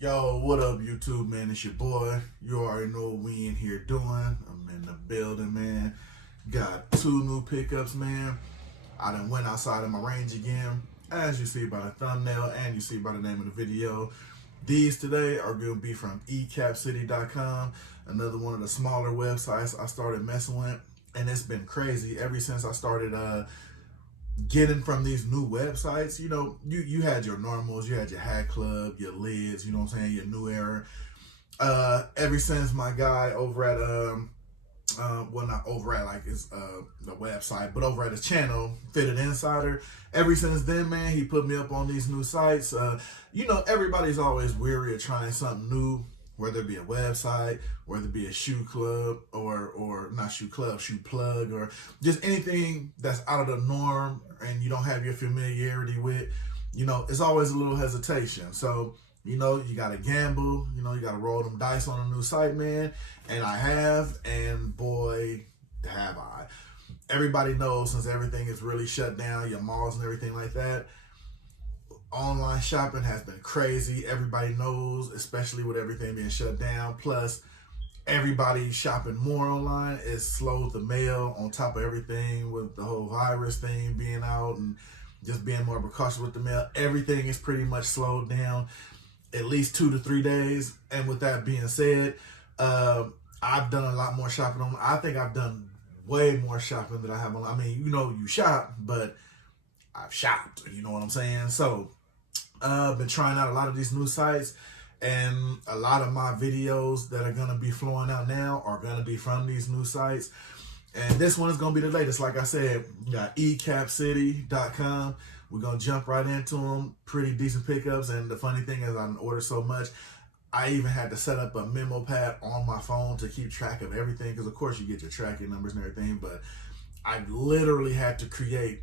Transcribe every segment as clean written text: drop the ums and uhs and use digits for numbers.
Yo, what up, YouTube, man? It's your boy. You already know what we in here doing. I'm in the building, man. Got two new pickups, man. I done went outside of my range again. As you see by the thumbnail and you see by the name of the video, these today are going to be from ecapcity.com, another one of the smaller websites I started messing with. And it's been crazy ever since I started getting from these new websites. You know, you had your normals, you had your Hat Club, your Lids, you know what I'm saying, your New Era. Ever since my guy over at well, not over at like his the website, but over at his channel, Fitted Insider. Ever since then, man, he put me up on these new sites. You know, everybody's always weary of trying something new, whether it be a website, whether it be a shoe club, or not shoe club, shoe plug, or just anything that's out of the norm and you don't have your familiarity with. You know, it's always a little hesitation. So, you know, you got to gamble, you know, you got to roll them dice on a new site, man. And I have, and boy, have I. Everybody knows, since everything is really shut down, your malls and everything like that, online shopping has been crazy. Everybody knows, especially with everything being shut down. Plus, everybody shopping more online. It slowed the mail on top of everything with the whole virus thing being out and just being more precautious with the mail. Everything is pretty much slowed down at least 2 to 3 days. And with that being said, I've done a lot more shopping on. I think I've done way more shopping than I have on. I mean, you know, you shop, but I've shopped. You know what I'm saying? So, I've been trying out a lot of these new sites, and a lot of my videos that are gonna be flowing out now are gonna be from these new sites. And this one is gonna be the latest. Like I said, you got ecapcity.com. We're gonna jump right into them. Pretty decent pickups. And the funny thing is, I ordered so much, I even had to set up a memo pad on my phone to keep track of everything. Because of course you get your tracking numbers and everything, but I literally had to create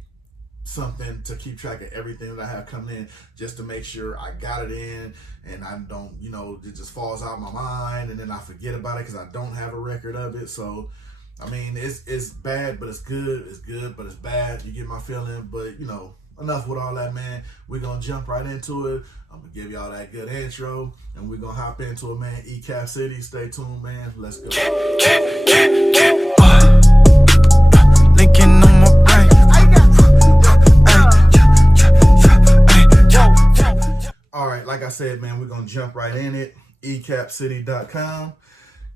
something to keep track of everything that I have coming in, just to make sure I got it in and I don't, you know, it just falls out of my mind and then I forget about it because I don't have a record of it. So, I mean, it's bad, but it's good. It's good, but it's bad. You get my feeling. But, you know, enough with all that, man. We're going to jump right into it. I'm going to give y'all that good intro, and we're going to hop into it, man. Ecap City, stay tuned, man. Let's go. Linking on my brain. All right, like I said, man, we're going to jump right in it. ecapcity.com.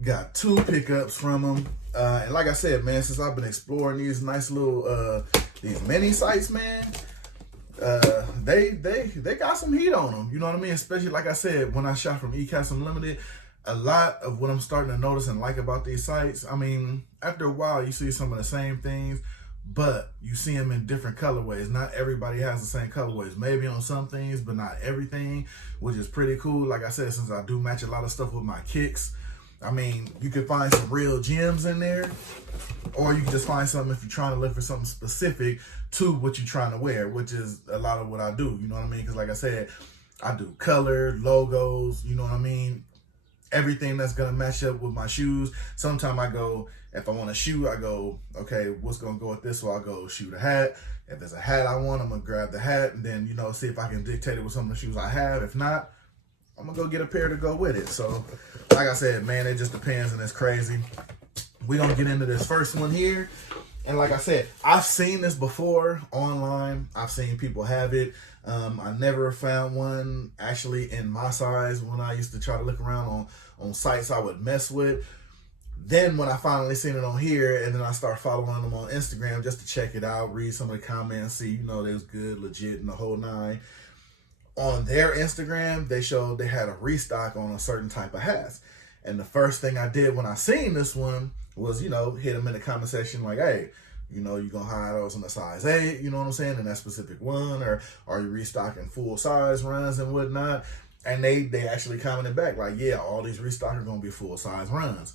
Got two pickups from them. And like I said, man, since I've been exploring these nice little these mini sites, man, they got some heat on them. You know what I mean? Especially, like I said, when I shop from eCaps Unlimited, a lot of what I'm starting to notice and like about these sites, I mean, after a while, you see some of the same things, but you see them in different colorways. Not everybody has the same colorways. Maybe on some things, but not everything, which is pretty cool. Like I said, since I do match a lot of stuff with my kicks, I mean, you can find some real gems in there, or you can just find something if you're trying to look for something specific to what you're trying to wear, which is a lot of what I do. You know what I mean? Because like I said, I do color, logos, you know what I mean? Everything that's going to match up with my shoes. Sometimes I go, if I want a shoe, I go, okay, what's going to go with this? So I'll go shoot a hat. If there's a hat I want, I'm going to grab the hat and then, you know, see if I can dictate it with some of the shoes I have. If not, I'm going to go get a pair to go with it. So, like I said, man, it just depends and it's crazy. We're going to get into this first one here. And like I said, I've seen this before online. I've seen people have it. I never found one actually in my size when I used to try to look around on sites I would mess with. Then when I finally seen it on here, and then I start following them on Instagram just to check it out, read some of the comments, see, you know, they was good, legit, and the whole nine. On their Instagram, they showed they had a restock on a certain type of hats. And the first thing I did when I seen this one was, you know, hit them in the comment section like, hey, you know, you gonna hire those in a size 8, you know what I'm saying, in that specific one, or are you restocking full size runs and whatnot? And they actually commented back like, yeah, all these restocks are gonna be full size runs.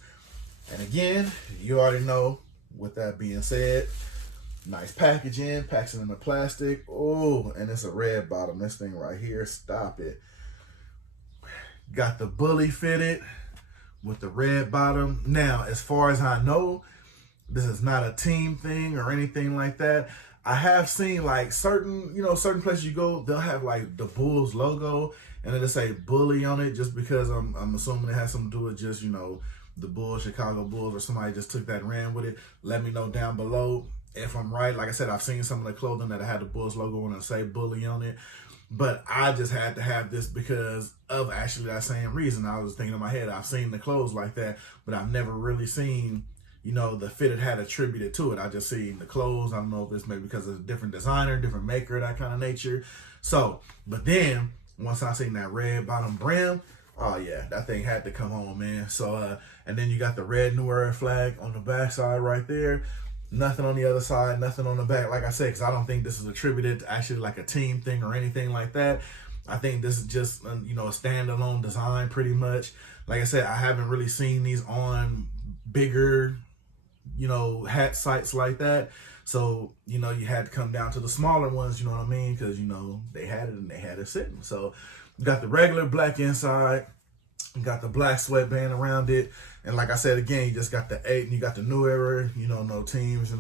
And again, you already know, with that being said, nice packaging, packaging in the plastic. Oh, and it's a red bottom. This thing right here, stop it. Got the bully fitted with the red bottom. Now, as far as I know, this is not a team thing or anything like that. I have seen like certain places you go, they'll have like the Bulls logo and it'll say Bully on it, just because I'm assuming it has something to do with just, the Bulls, Chicago Bulls, or somebody just took that and ran with it. Let me know down below if I'm right. Like I said, I've seen some of the clothing that had the Bulls logo and it say Bully on it. But I just had to have this because of actually that same reason. I was thinking in my head, I've seen the clothes like that, but I've never really seen, the fitted hat attributed to it. I just seen the clothes. I don't know if it's maybe because of a different designer, different maker, that kind of nature. So, but then once I seen that red bottom brim, oh yeah, that thing had to come home, man. So, and then you got the red New Era flag on the back side right there. Nothing on the other side, nothing on the back. Like I said, because I don't think this is attributed to actually like a team thing or anything like that. I think this is just, a standalone design pretty much. Like I said, I haven't really seen these on bigger, hat sites like that. So, you had to come down to the smaller ones, you know what I mean? Because, they had it and they had it sitting. So, you got the regular black inside. You got the black sweatband around it. And like I said, again, you just got the 8 and you got the New Era, no teams,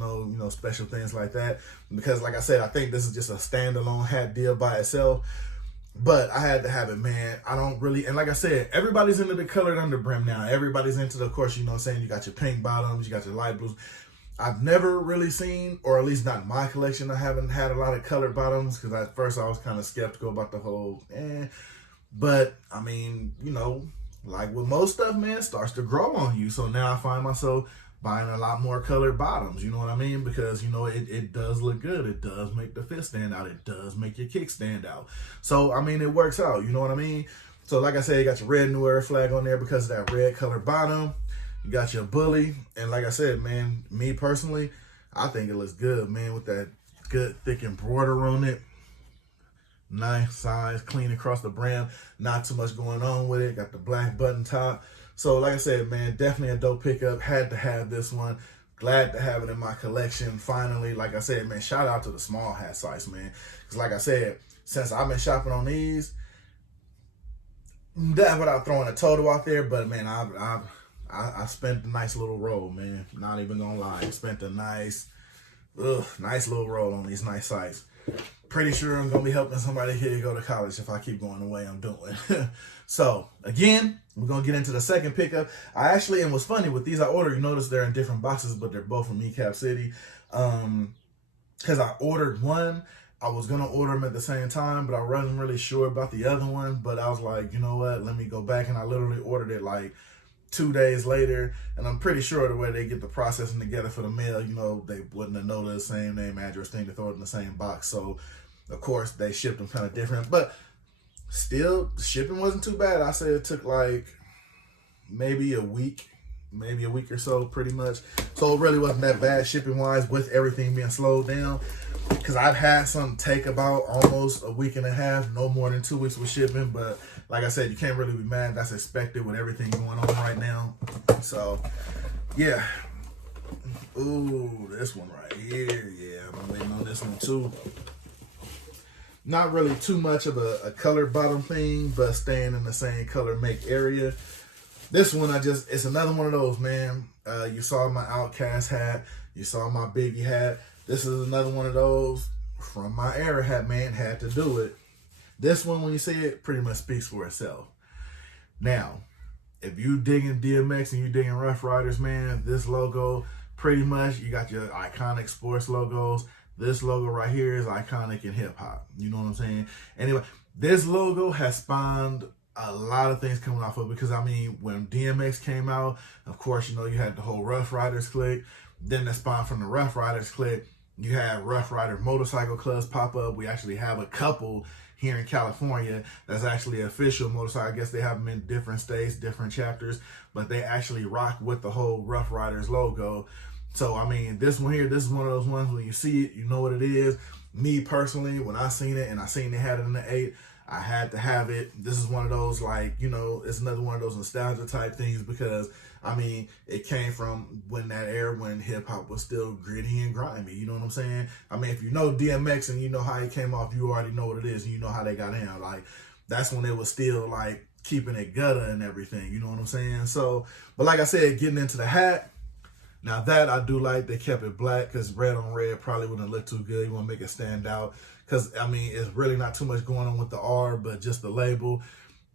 special things like that. Because like I said, I think this is just a standalone hat deal by itself. But I had to have it, man. I don't really, and like I said, everybody's into the colored underbrim now. Everybody's into the, of course, you got your pink bottoms, you got your light blues. I've never really seen, or at least not in my collection, I haven't had a lot of colored bottoms because at first I was kind of skeptical about the whole, But, I mean, like with most stuff, man, it starts to grow on you. So now I find myself buying a lot more colored bottoms, you know what I mean? Because, it does look good. It does make the fit stand out. It does make your kick stand out. So, I mean, it works out, you know what I mean? So, like I said, you got your red New Era flag on there because of that red colored bottom. You got your Bully. And like I said, man, me personally, I think it looks good, man, with that good thick embroidery on it. Nice size, clean across the brim. Not too much going on with it. Got the black button top. So like I said, man, definitely a dope pickup. Had to have this one. Glad to have it in my collection. Finally, like I said, man, shout out to the small hat size, man. Because like I said, since I've been shopping on these, that without throwing a total out there, but man, I spent a nice little roll, man. Not even gonna lie. I spent a nice little roll on these nice sites. Pretty sure I'm going to be helping somebody here go to college if I keep going the way I'm doing. So, again, we're going to get into the second pickup. And what's funny, with these I ordered, you notice they're in different boxes, but they're both from Kneecap City. Because I ordered one. I was going to order them at the same time, but I wasn't really sure about the other one. But I was like, you know what, let me go back. And I literally ordered it like 2 days later, and I'm pretty sure the way they get the processing together for the mail, they wouldn't have known the same name, address thing to throw it in the same box. So, of course, they shipped them kind of different, but still, shipping wasn't too bad. I say it took like maybe a week or so, pretty much. So it really wasn't that bad shipping wise, with everything being slowed down. Because I've had some take about almost a week and a half, no more than 2 weeks with shipping. But like I said, you can't really be mad. That's expected with everything going on right now. So, yeah. Ooh, this one right here. Yeah, I'm waiting on this one too. Not really too much of a color bottom thing, but staying in the same color make area. This one, it's another one of those, man. You saw my Outcast hat. You saw my Biggie hat. This is another one of those from my era hat, man. Had to do it. This one, when you see it, pretty much speaks for itself. Now, if you digging DMX and you digging Rough Riders, man, this logo, pretty much, you got your iconic sports logos. This logo right here is iconic in hip hop. You know what I'm saying? Anyway, this logo has spawned a lot of things coming off of it, because I mean, when DMX came out, of course, you had the whole Rough Riders clique. Then that spawned from the Rough Riders clique. You had Rough Rider motorcycle clubs pop up. We actually have a couple here in California that's actually official motorcycle. I guess they have them in different states, different chapters, but they actually rock with the whole Rough Riders logo. So, I mean, this one here, this is one of those ones when you see it, you know what it is. Me personally, when I seen it and I seen they had it in the 8, I had to have it. This is one of those, like, it's another one of those nostalgia type things, because, I mean, it came from when that era when hip hop was still gritty and grimy. You know what I'm saying? I mean, if you know DMX and you know how he came off, you already know what it is, and you know how they got in. Like, that's when it was still, like, keeping it gutter and everything. You know what I'm saying? So, but like I said, getting into the hat, now that I do like, they kept it black, because red on red probably wouldn't look too good. You want to make it stand out, because, I mean, it's really not too much going on with the R, but just the label.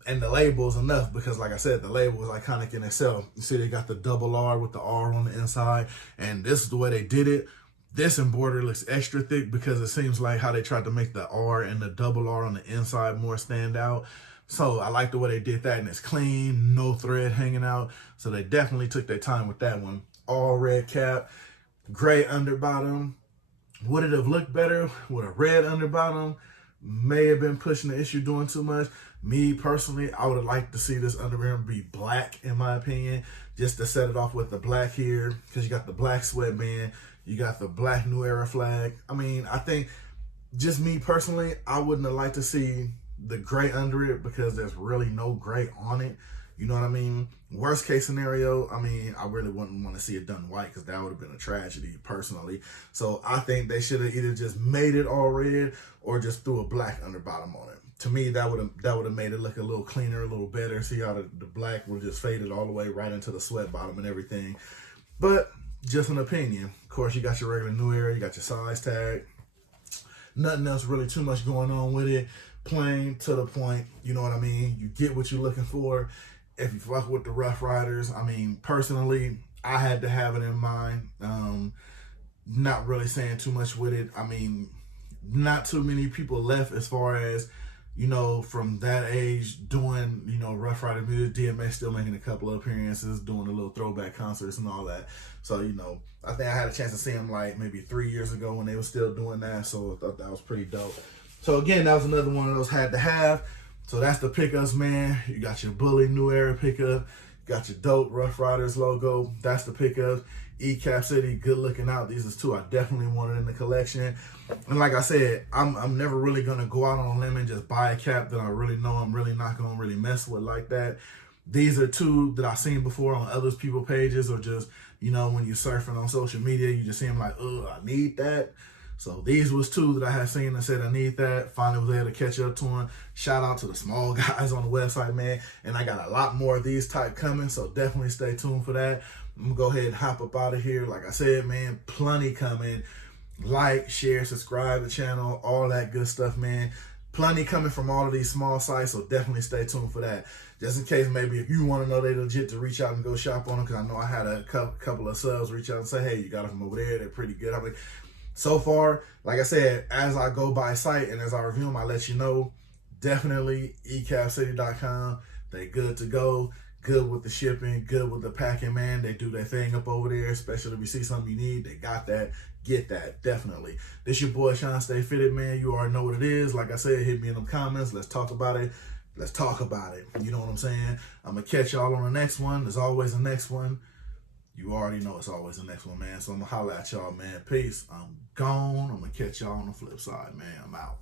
And the label is enough because, like I said, the label is iconic in itself. You see, they got the double R with the R on the inside, and this is the way they did it. This embroidery looks extra thick because it seems like how they tried to make the R and the double R on the inside more stand out. So I like the way they did that, and it's clean, no thread hanging out. So they definitely took their time with that one. All red cap, gray underbottom. Would it have looked better with a red underbottom? May have been pushing the issue doing too much. Me personally, I would have liked to see this underwear be black, in my opinion, just to set it off with the black here, because you got the black sweatband, you got the black New Era flag. I mean, I think, just me personally, I wouldn't have liked to see the gray under it because there's really no gray on it. You know what I mean? Worst case scenario, I mean, I really wouldn't want to see it done white because that would have been a tragedy personally. So I think they should have either just made it all red or just threw a black underbottom on it. To me, that would have made it look a little cleaner, a little better. See how the black would just faded all the way right into the sweat bottom and everything. But just an opinion. Of course, you got your regular New Era, you got your size tag. Nothing else really too much going on with it. Plain to the point, you know what I mean? You get what you're looking for. If you fuck with the Rough Riders, I mean, personally, I had to have it in mind. Not really saying too much with it. I mean, not too many people left as far as, you know, from that age doing, you know, Rough Rider music. DMX still making a couple of appearances, doing a little throwback concerts and all that. So, you know, I think I had a chance to see him like maybe 3 years ago when they were still doing that. So I thought that was pretty dope. So again, that was another one of those had to have. So that's the pickups, man. You got your Bully New Era pickup. You got your dope Rough Riders logo. That's the pickups. E-Cap City, good looking out. These are two I definitely wanted in the collection. And like I said, I'm never really going to go out on a limb and just buy a cap that I really know I'm really not going to really mess with like that. These are two that I've seen before on other people's pages, or just, you know, when you're surfing on social media, you just see them like, oh, I need that. So these was two that I had seen and said I need that. Finally was able to catch up to them. Shout out to the small guys on the website, man. And I got a lot more of these type coming, so definitely stay tuned for that. I'm going to go ahead and hop up out of here. Like I said, man, plenty coming. Like, share, subscribe to the channel, all that good stuff, man. Plenty coming from all of these small sites, so definitely stay tuned for that. Just in case, maybe if you want to know they legit, to reach out and go shop on them, because I know I had a couple of subs reach out and say, hey, you got them from over there, they're pretty good. I mean, so far, like I said, as I go by site and as I review them, I let you know. Definitely ecapcity.com. They good to go. Good with the shipping, good with the packing, man. They do their thing up over there, especially if you see something you need. They got that. Get that, definitely. This your boy, Shawn.Stay.Fitted, man. You already know what it is. Like I said, hit me in them comments. Let's talk about it. Let's talk about it. You know what I'm saying? I'm going to catch y'all on the next one. There's always the next one. You already know it's always the next one, man. So I'm going to holler at y'all, man. Peace. I'm gone. I'm going to catch y'all on the flip side, man. I'm out.